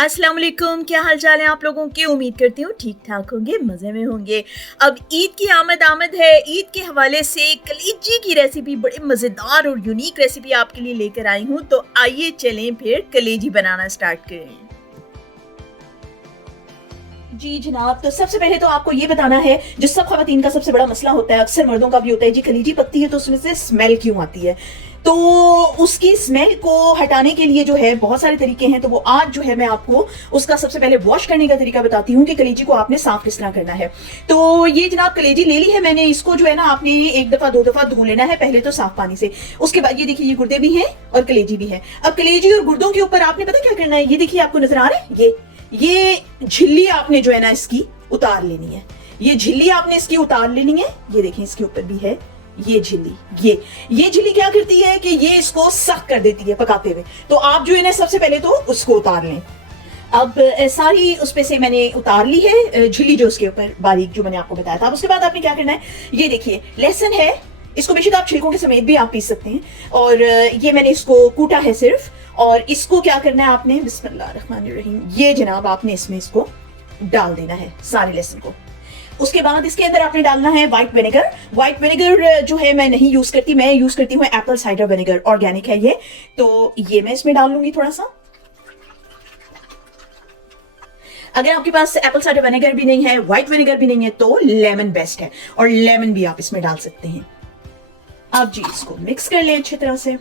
अस्सलाम वालेकुम, क्या हाल चाल है आप लोगों के। उम्मीद करती हूँ ठीक ठाक होंगे, मज़े में होंगे। अब ईद की आमद है। ईद के हवाले से कलेजी की रेसिपी, बड़े मज़ेदार और यूनिक रेसिपी आपके लिए लेकर आई हूँ। तो आइए चलें फिर कलेजी बनाना स्टार्ट करें। जी जनाब, तो सबसे पहले तो आपको ये बताना है, जो सब खवातीन का सबसे बड़ा मसला होता है, अक्सर मर्दों का भी होता है, जी कलीजी पकती है तो उसमें से स्मेल क्यों आती है। तो उसकी स्मेल को हटाने के लिए जो है बहुत सारे तरीके हैं। तो वो आज जो है मैं आपको उसका सबसे पहले वॉश करने का तरीका बताती हूँ कि कलेजी को आपने साफ किस तरह करना है। तो ये जनाब कलेजी ले ली है मैंने, इसको जो है ना आपने एक दफा दो दफा धो लेना है, पहले तो साफ पानी से। उसके बाद ये देखिए, ये गुर्दे भी हैं और कलेजी भी है। अब कलेजी और गुर्दों के ऊपर आपने पता क्या करना है, ये देखिए आपको नजर आ रहा है, ये झिल्ली आपने जो है ना इसकी उतार लेनी है। ये झिल्ली आपने इसकी उतार लेनी है। ये देखें इसके ऊपर भी है ये झिल्ली। ये झिल्ली क्या करती है कि ये इसको सख्त कर देती है पकाते हुए। तो आप जो है ना सबसे पहले तो उसको उतार लें। अब सारी उस पे से मैंने उतार ली है झिल्ली, जो उसके ऊपर बारीक जो मैंने आपको बताया था। अब उसके बाद आपने क्या करना है, ये देखिए लहसुन है, इसको बेशक आप छिलकों के समेत भी आप पीस सकते हैं। और ये मैंने इसको कूटा है सिर्फ। और इसको क्या करना है आपने, बिस्मिल्लाहिर्रहमानिर्रहीम, ये जनाब आपने इसमें इसको डाल देना है सारे लहसुन को। उसके बाद इसके अंदर आपने डालना है व्हाइट विनेगर। व्हाइट विनेगर जो है मैं नहीं यूज करती, मैं यूज करती हूँ एप्पल साइडर विनेगर, ऑर्गेनिक है ये। तो ये मैं इसमें डाल लूंगी थोड़ा सा। अगर आपके पास एप्पल साइडर विनेगर भी नहीं है, व्हाइट विनेगर भी नहीं है, तो लेमन बेस्ट है, और लेमन भी आप इसमें डाल सकते हैं। अब जी इसको मिक्स कर ले अच्छी तरह से।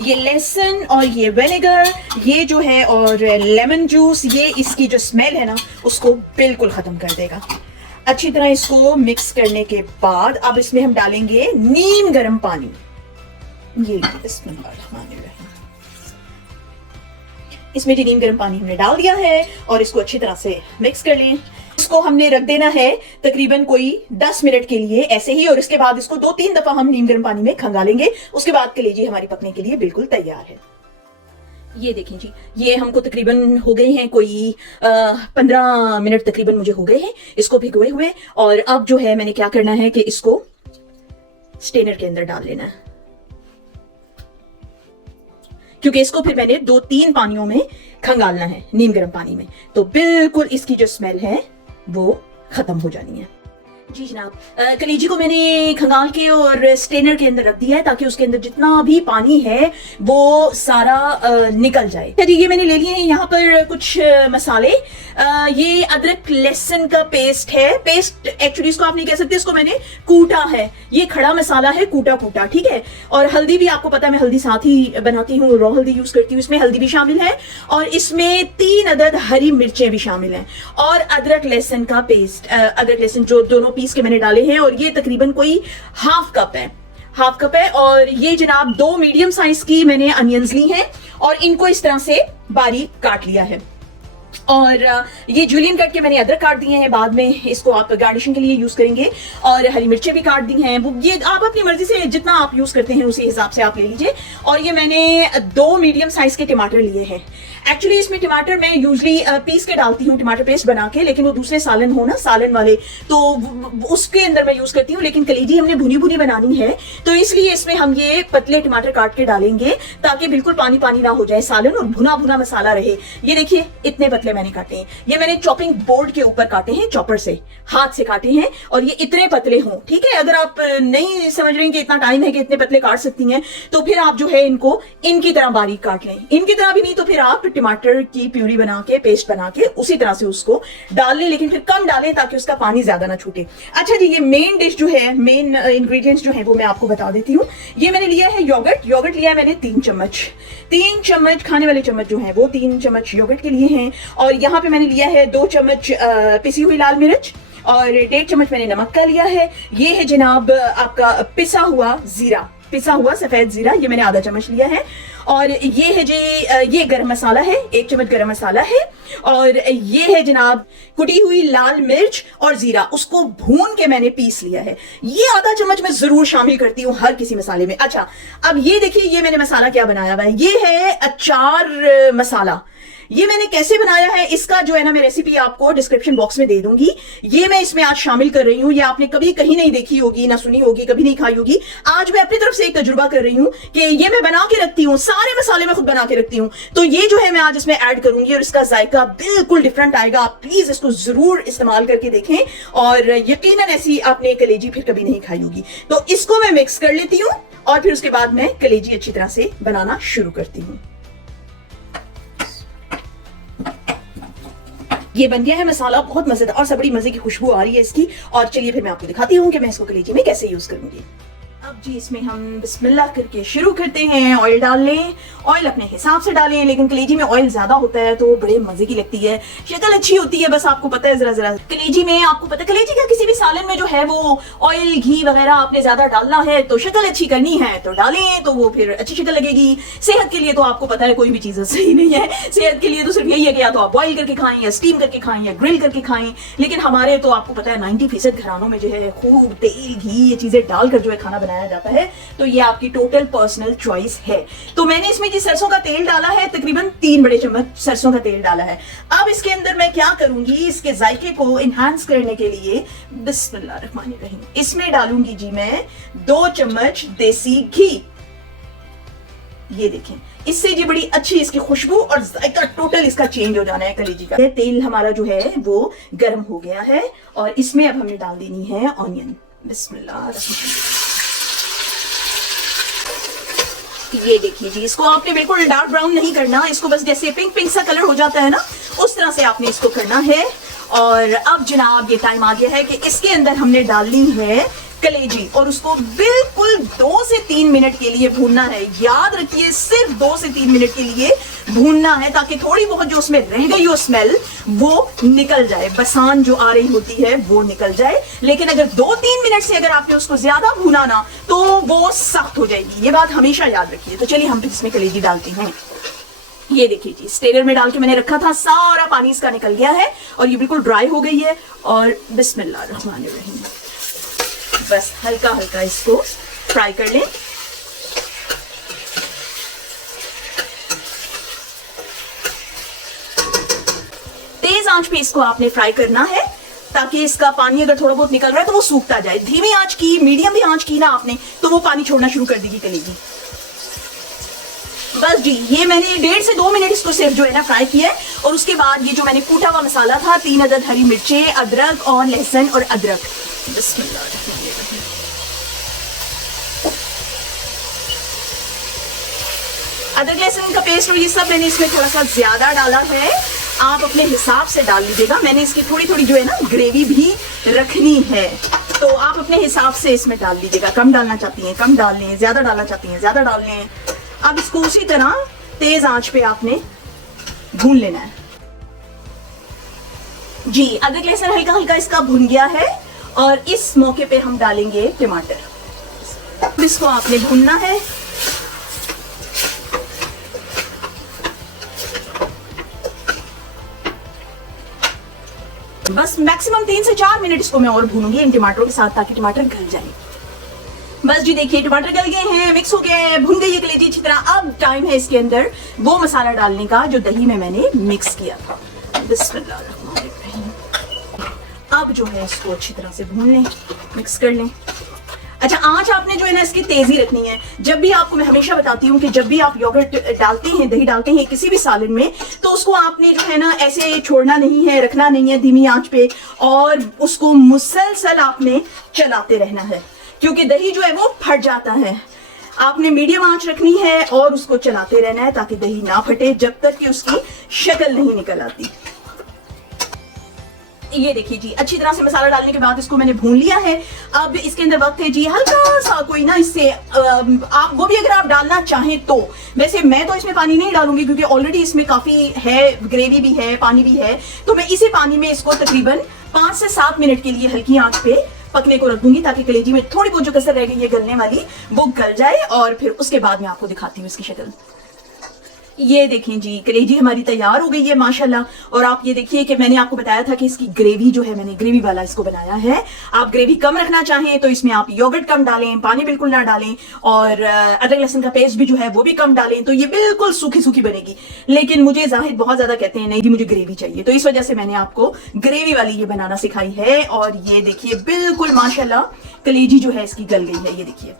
ये लहसुन और ये विनेगर, ये जो है, और लेमन जूस, ये इसकी जो स्मेल है ना उसको बिल्कुल खत्म कर देगा। अच्छी तरह इसको मिक्स करने के बाद अब इसमें हम डालेंगे नीम गर्म पानी। ये इसमें जी नीम गर्म पानी हमने डाल दिया है और इसको अच्छी तरह से मिक्स कर लें। इसको हमने रख देना है तकरीबन कोई 10 मिनट के लिए ऐसे ही, और इसके बाद इसको 2-3 दफा हम नीम गर्म पानी में खंगालेंगे। उसके बाद कलेजी हमारी पकने के लिए बिल्कुल तैयार है। ये देखें जी, ये हमको तकरीबन हो गए हैं कोई 15 मिनट तकरीबन मुझे हो गए हैं इसको भिगोए हुए। और अब जो है मैंने क्या करना है कि इसको स्टेनर के अंदर डाल लेना है, क्योंकि इसको फिर मैंने 2-3 पानियों में खंगालना है, नीम गर्म पानी में। तो बिल्कुल इसकी जो स्मेल है वो खत्म हो जानी है। जी जनाब, कलेजी को मैंने खंगाल के और स्ट्रेनर के अंदर रख दिया है, ताकि उसके अंदर जितना भी पानी है वो सारा निकल जाए। ये मैंने ले लिए हैं यहाँ पर कुछ मसाले। ये अदरक लहसुन का पेस्ट है। पेस्ट एक्चुअली इसको आप नहीं कह सकते, इसको मैंने कूटा है। ये खड़ा मसाला है, कूटा कूटा, ठीक है। और हल्दी भी आपको पता है, मैं हल्दी साथ ही बनाती हूँ, रॉ हल्दी यूज करती हूँ। इसमें हल्दी भी शामिल है और इसमें 3 अदद हरी मिर्चें भी शामिल हैं, और अदरक लहसुन का पेस्ट, अदरक लहसुन जो दोनों पीस के मैंने डाले हैं। और ये तकरीबन कोई हाफ कप है। और ये जनाब 2 मीडियम साइज की मैंने अनियंस ली हैं और इनको इस तरह से बारीक काट लिया है। और ये जूलियन कट के मैंने अदरक काट दिए हैं, बाद में इसको आप गार्निशिंग के लिए यूज करेंगे। और हरी मिर्चें भी काट दी हैं, वो ये आप अपनी मर्जी से जितना आप यूज करते हैं उसी हिसाब से आप ले लीजिए। और ये मैंने 2 मीडियम साइज के टमाटर लिए हैं। एक्चुअली इसमें टमाटर मैं यूजली पीस के डालती हूँ, टमाटर पेस्ट बना के, लेकिन वो दूसरे सालन हो ना, सालन वाले, तो उसके अंदर मैं यूज करती हूँ। लेकिन कलेजी हमने भुनी भुनी बनानी है, तो इसलिए इसमें हम ये पतले टमाटर काट के डालेंगे, ताकि बिल्कुल पानी पानी ना हो जाए सालन, और भुना भुना मसाला रहे। ये देखिए इतने पतले मैंने काटे हैं। ये मैंने चॉपिंग बोर्ड के ऊपर काटे हैं, चॉपर से, हाथ से काटे हैं, और ये इतने पतले हों, ठीक है। अगर आप नहीं समझ रहे हैं कि इतना टाइम है कि इतने पतले काट सकती हैं, तो फिर आप जो है इनको इनकी तरह बारीक काट लें। इनकी तरह भी नहीं तो फिर आप टमाटर की प्यूरी बना के, पेस्ट बना के उसी तरह से उसको डाल लें, लेकिन फिर कम डालें ताकि उसका पानी ज्यादा ना छूटे। अच्छा जी, ये मेन डिश जो है, मेन इंग्रेडिएंट्स जो है वो मैं आपको बता देती हूँ। ये मैंने लिया है योगर्ट लिया है मैंने 3 चम्मच खाने वाले चम्मच जो है वो 3 चम्मच योगर्ट के लिए हैं। और यहाँ पे मैंने लिया है 2 चम्मच पिसी हुई लाल मिर्च, और 1.5 चम्मच मैंने नमक का लिया है। ये है जनाब आपका पिसा हुआ सफेद जीरा, ये मैंने आधा चम्मच लिया है। और ये है जी, ये गरम मसाला है, 1 चम्मच गरम मसाला है। और ये है जनाब कुटी हुई लाल मिर्च और जीरा, उसको भून के मैंने पीस लिया है। ये आधा चम्मच मैं जरूर शामिल करती हूँ हर किसी मसाले में। अच्छा, अब ये देखिए, ये मैंने मसाला क्या बनाया हुआ है, ये है अचार मसाला। ये मैंने कैसे बनाया है इसका जो है ना मैं रेसिपी आपको डिस्क्रिप्शन बॉक्स में दे दूंगी। ये मैं इसमें आज शामिल कर रही हूँ, ये आपने कभी कहीं नहीं देखी होगी, ना सुनी होगी, कभी नहीं खाई होगी। आज मैं अपनी तरफ से एक तजुर्बा कर रही हूँ कि ये मैं बना के रखती हूँ, सारे मसाले मैं खुद बना के रखती हूँ, तो ये जो है मैं आज इसमें ऐड करूंगी और इसका जायका बिल्कुल डिफरेंट आएगा। आप प्लीज इसको जरूर इस्तेमाल करके देखें और यकीनन ऐसी आपने कलेजी फिर कभी नहीं खाई होगी। तो इसको मैं मिक्स कर लेती हूँ और फिर उसके बाद मैं कलेजी अच्छी तरह से बनाना शुरू करती हूँ। ये बन गया है मसाला, बहुत मजेदार और सब बड़ी मजे की खुशबू आ रही है इसकी। और चलिए फिर मैं आपको दिखाती हूँ कि मैं इसको कलेजी में कैसे यूज करूंगी। अब जी इसमें हम बिस्मिल्लाह करके शुरू करते हैं। ऑयल डाल लें, ऑयल अपने हिसाब से डालें, लेकिन कलेजी में ऑयल ज्यादा होता है तो बड़े मजे की लगती है, शक्ल अच्छी होती है। बस आपको पता है जरा जरा कलेजी में, आपको पता है कलेजी का किसी भी सालन में जो है वो ऑयल घी वगैरह आपने ज्यादा डालना है तो शक्ल अच्छी करनी है तो डालें, तो वो फिर अच्छी शक्ल लगेगी। सेहत के लिए तो आपको पता है कोई भी चीज सही नहीं है, सेहत के लिए तो सिर्फ यही है कि या तो आप बॉइल करके खाएं या स्टीम करके खाएं या ग्रिल करके खाएं। लेकिन हमारे तो आपको पता है 90% घरानों में जो है खूब तेल घी ये चीजें डालकर जो है खाना बनाया जाता है, तो ये आपकी टोटल पर्सनल चॉइस है। तो मैंने इसमें जी सरसों का तेल डाला है, तकरीबन 3 बड़े चम्मच सरसों का तेल डाला है। अब इसके अंदर मैं क्या करूंगी, इसके जायके को इनहांस करने के लिए बिस्मिल्लाहिर्रहमानिर्रहीम इसमें डालूंगी जी मैं 2 चम्मच देसी घी। ये देखें, इससे जी बड़ी अच्छी इसकी खुशबू और जायका टोटल इसका चेंज हो जाना है कलेजी का। ये तेल हमारा जो है वो गर्म हो गया है और इसमें अब हमने डाल देनी है ऑनियन। बिस्मिल्लाह, ये देखिए जी, इसको आपने बिल्कुल डार्क ब्राउन नहीं करना, इसको बस जैसे पिंक पिंक सा कलर हो जाता है ना उस तरह से आपने इसको करना है। और अब जनाब ये टाइम आ गया है कि इसके अंदर हमने डालनी है कलेजी और उसको बिल्कुल 2 से 3 मिनट के लिए भूनना है। याद रखिए सिर्फ 2 से 3 मिनट के लिए भूनना है ताकि थोड़ी बहुत जो उसमें रह गई हो स्मेल वो निकल जाए, बसान जो आ रही होती है वो निकल जाए। लेकिन अगर 2-3 मिनट से अगर आपने उसको ज्यादा भूना ना तो वो सख्त हो जाएगी, ये बात हमेशा याद रखिए। तो चलिए हम इसमें कलेजी डालते हैं। ये देखिए जी, स्टेनर में डाल के मैंने रखा था, सारा पानी इसका निकल गया है और ये बिल्कुल ड्राई हो गई है। और बिस्मिल्लाहिर्रहमानिर्रहीम बस हल्का हल्का इसको फ्राई कर लें। तेज आंच पे इसको आपने फ्राई करना है ताकि इसका पानी अगर थोड़ा बहुत निकल रहा है तो वो सूखता जाए। धीमी आंच की, मीडियम भी आंच की ना आपने तो वो पानी छोड़ना शुरू कर देगी कलेजी। बस जी, ये मैंने 1.5 से 2 मिनट इसको सिर्फ जो है ना फ्राई किया है। और उसके बाद ये जो मैंने कूटा हुआ मसाला था, 3 अदद हरी मिर्चें, अदरक और लहसुन और अदरक, अदरक लहसुन का पेस्ट और ये सब मैंने इसमें थोड़ा सा ज्यादा डाला है, आप अपने हिसाब से डाल लीजिएगा। मैंने इसकी थोड़ी थोड़ी जो है ना ग्रेवी भी रखनी है तो आप अपने हिसाब से इसमें डाल लीजिएगा। कम डालना चाहती हैं कम डाल लें, ज्यादा डालना चाहती हैं ज्यादा डाल लें। अब इसको उसी तरह तेज आंच पे आपने भून लेना है जी। अदरक लहसुन हल्का हल्का इसका भुन गया है और इस मौके पे हम डालेंगे टमाटर। इसको आपने भूनना है। बस मैक्सिमम 3 से 4 मिनट इसको मैं और भूनूंगी इन टमाटरों के साथ ताकि टमाटर गल जाए। बस जी देखिए, टमाटर गल गए हैं, मिक्स हो गए हैं, भुन गई है कलेजी अच्छी तरह। अब टाइम है इसके अंदर वो मसाला डालने का जो दही में मैंने मिक्स किया था। बिस्मिल्लाहिर्रहमानिर्रहीम। अब जो है इसको अच्छी तरह से भून लें, मिक्स कर लें। अच्छा, आंच आपने जो है ना इसकी तेजी रखनी है। जब भी आपको मैं हमेशा बताती हूँ कि जब भी आप योगर्ट डालते हैं, दही डालते हैं किसी भी सालन में, तो उसको आपने जो है ना ऐसे छोड़ना नहीं है, रखना नहीं है धीमी आंच पे, और उसको मुसलसल आपने चलाते रहना है क्योंकि दही जो है वो फट जाता है। आपने मीडियम आंच रखनी है और उसको चलाते रहना है ताकि दही ना फटे जब तक कि उसकी शक्ल नहीं निकल आती। ये देखिए जी, अच्छी तरह से मसाला डालने के बाद इसको मैंने भून लिया है। अब इसके अंदर वक्त है जी हल्का सा कोई ना इससे आप वो भी अगर आप डालना चाहें तो, वैसे मैं तो इसमें पानी नहीं डालूंगी क्योंकि ऑलरेडी इसमें काफी है, ग्रेवी भी है, पानी भी है, तो मैं इसी पानी में इसको तकरीबन 5 से 7 मिनट के लिए हल्की आंच पे पकने को रख दूंगी ताकि कलेजी में थोड़ी बहुत जो कसर रह गई है गलने वाली वो गल जाए और फिर उसके बाद मैं आपको दिखाती हूँ इसकी शक्ल। ये देखें जी, कलेजी हमारी तैयार हो गई है माशाल्लाह। और आप ये देखिए कि मैंने आपको बताया था कि इसकी ग्रेवी जो है, मैंने ग्रेवी वाला इसको बनाया है। आप ग्रेवी कम रखना चाहें तो इसमें आप योगर्ट कम डालें, पानी बिल्कुल ना डालें, और अदरक लहसुन का पेस्ट भी जो है वो भी कम डालें, तो ये बिल्कुल सूखी सूखी बनेगी। लेकिन मुझे जाहिद बहुत ज्यादा कहते हैं नहीं जी मुझे ग्रेवी चाहिए, तो इस वजह से मैंने आपको ग्रेवी वाली ये बनाना सिखाई है। और ये देखिए बिल्कुल माशाल्लाह कलेजी जो है इसकी गल गई है। ये देखिए,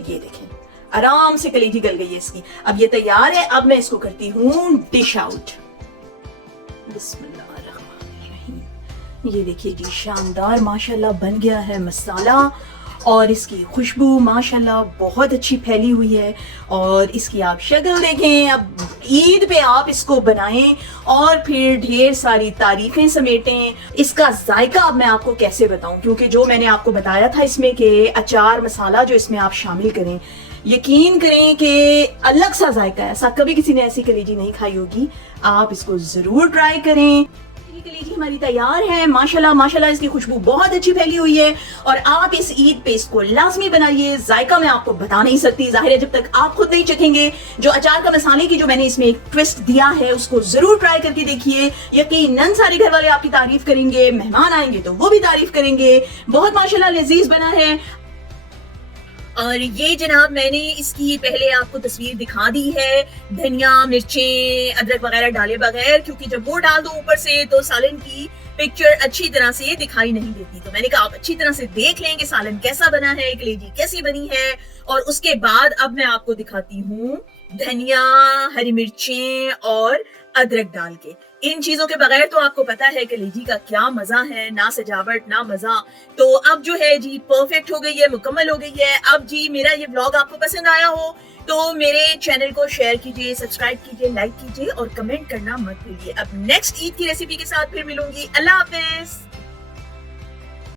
ये देखें आराम से कलेजी गल गई है इसकी। अब ये तैयार है। अब मैं इसको करती हूँ डिश आउट। बिस्मिल्लाहिर्रहमानिर्रहीम। ये देखिए जी, शानदार माशाल्लाह बन गया है मसाला, और इसकी खुशबू माशाल्लाह बहुत अच्छी फैली हुई है। और इसकी आप शक्ल देखें। अब ईद पे आप इसको बनाएं और फिर ढेर सारी तारीफें समेटें। इसका जायका अब मैं आपको कैसे बताऊं, क्योंकि जो मैंने आपको बताया था इसमें कि अचार मसाला जो इसमें आप शामिल करें, यकीन करें कि अलग सा जायका है। ऐसा कभी किसी ने ऐसी कलेजी नहीं खाई होगी। आप इसको जरूर ट्राई करें। कलेजी हमारी तैयार है माशाल्लाह। माशाल्लाह इसकी खुशबू बहुत अच्छी फैली हुई है, और आप इस ईद पे इसको लाजमी बनाइए। जायका मैं आपको बता नहीं सकती, जाहिर है जब तक आप खुद नहीं चखेंगे। जो अचार का मसाले की जो मैंने इसमें एक ट्विस्ट दिया है, उसको जरूर ट्राई करके देखिए। यकीनन सारे घर वाले आपकी तारीफ करेंगे, मेहमान आएंगे तो वो भी तारीफ करेंगे। बहुत माशाल्लाह लजीज बना है। और ये जनाब मैंने इसकी पहले आपको तस्वीर दिखा दी है, धनिया मिर्चें अदरक वगैरह डाले बगैर, क्योंकि जब वो डाल दो ऊपर से तो सालन की पिक्चर अच्छी तरह से दिखाई नहीं देती। तो मैंने कहा आप अच्छी तरह से देख लें कि सालन कैसा बना है, कलेजी कैसी बनी है। और उसके बाद अब मैं आपको दिखाती हूँ धनिया, हरी मिर्चें और अदरक डाल के। इन चीजों के बगैर तो आपको पता है कलेजी का क्या मजा है, ना सजावट ना मजा। तो अब जो है जी परफेक्ट हो गई है, मुकम्मल हो गई है। अब जी मेरा ये व्लॉग आपको पसंद आया हो तो मेरे चैनल को शेयर कीजिए, सब्सक्राइब कीजिए, लाइक कीजिए और कमेंट करना मत भूलिए। अब नेक्स्ट ईद की रेसिपी के साथ फिर मिलूंगी। अल्लाह हाफिज।